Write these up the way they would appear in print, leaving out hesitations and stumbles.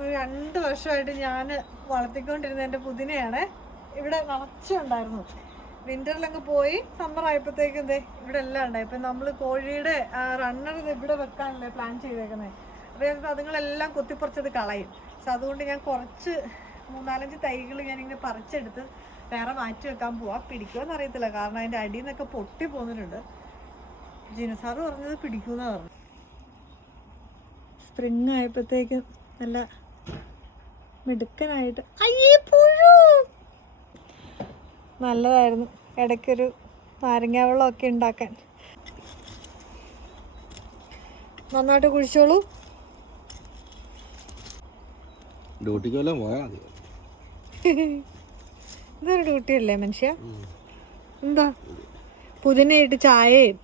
ഒരു 2 വർഷമായിട്ട് ഞാൻ വളർത്തിക്കൊണ്ടിരുന്ന എൻ്റെ പുതിനയാണ്. ഇവിടെ നിറച്ചുണ്ടായിരുന്നു. വിൻ്ററിലങ്ങ് പോയി സമ്മർ ആയപ്പോഴത്തേക്കും ഇവിടെ എല്ലാം ഉണ്ടായി. ഇപ്പം നമ്മൾ കോഴിയുടെ റണ്ണർ ഇവിടെ വെക്കാനല്ലേ പ്ലാൻ ചെയ്തേക്കുന്നത്. അപ്പോൾ അതുങ്ങളെല്ലാം കുത്തിപ്പറിച്ചത് കളയും. സോ അതുകൊണ്ട് ഞാൻ കുറച്ച് 3-4 തൈകൾ ഞാനിങ്ങനെ പറിച്ചെടുത്ത് വേറെ മാറ്റി വെക്കാൻ പോവാം. പിടിക്കുമെന്ന് അറിയത്തില്ല, കാരണം അതിൻ്റെ അടിയിൽ നിന്നൊക്കെ പൊട്ടി പോകുന്നുണ്ട്. ജിനസാറ് പറഞ്ഞത് പിടിക്കുമെന്ന് പറഞ്ഞു. സ്പ്രിങ് ആയപ്പോഴത്തേക്കും നല്ല മിടുക്കനായിട്ട് നല്ലതായിരുന്നു ഇടയ്ക്കൊരു നാരങ്ങ വെള്ളമൊക്കെ ഉണ്ടാക്കാൻ. നന്നായിട്ട് കുഴിച്ചോളൂ. ഇതൊരു ഡ്യൂട്ടിയല്ലേ മനുഷ്യ? എന്താ പുതിനയിട്ട് ചായയും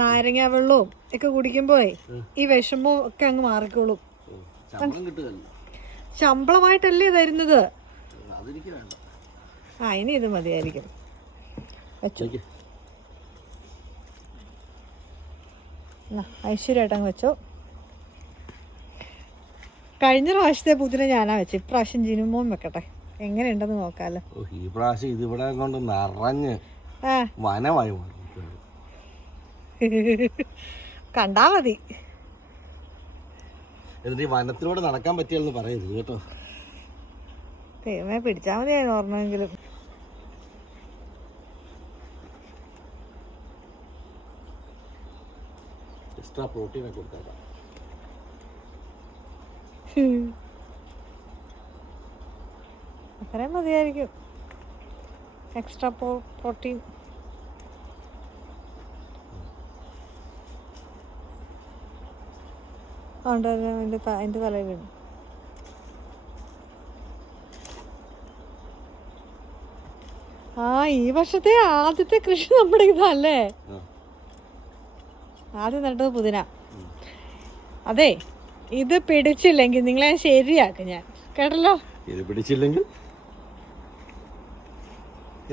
നാരങ്ങ വെള്ളവും ഒക്കെ കുടിക്കുമ്പോഴേ ഈ വിഷമവും ഒക്കെ അങ്ങ് മാറിക്കോളും. ശമ്പളമായിട്ടല്ലേ തരുന്നത്? ഇനി ഇത് മതിയായിരിക്കും. വെച്ചു ഐശ്വര്യമായിട്ടങ്ങ് വെച്ചോ. കഴിഞ്ഞ പ്രാവശ്യത്തെ പുതിന ഞാനാ വെച്ചു. ഇപ്രാവശ്യം ജിനുമോൻ വെക്കട്ടെ, എങ്ങനെയുണ്ടെന്ന് നോക്കാലോ. ഈ പ്രാവശ്യം ഇതിവിടെ കൊണ്ട് നിറഞ്ഞ് വനമായി കണ്ടാ മതി. എന്നിട്ട് ഈ വനത്തിലൂടെ നടക്കാൻ പറ്റിയെന്ന് പറയരുത് കേട്ടോ. ദൈവമേ, പിടിച്ചാൽ മതിയായിരുന്നു ഓർമ്മയെങ്കിലും. എക്സ്ട്രാ പ്രോട്ടീനൊക്കെ കൊടുത്തേക്കാം. അത്രയും മതിയായിരിക്കും. Extra protein. അതിൻ്റെ തലയിൽ വീണു. ഈ വർഷത്തെ ആദ്യത്തെ കൃഷി നമ്മുടെ ഇതല്ലേ? ആദ്യം നട്ടത് പുതിന. അതെ, ഇത് പിടിച്ചില്ലെങ്കിൽ നിങ്ങളെ ശരിയാക്കും ഞാൻ, കേട്ടല്ലോ. ഇത് പിടിച്ചില്ലെങ്കിൽ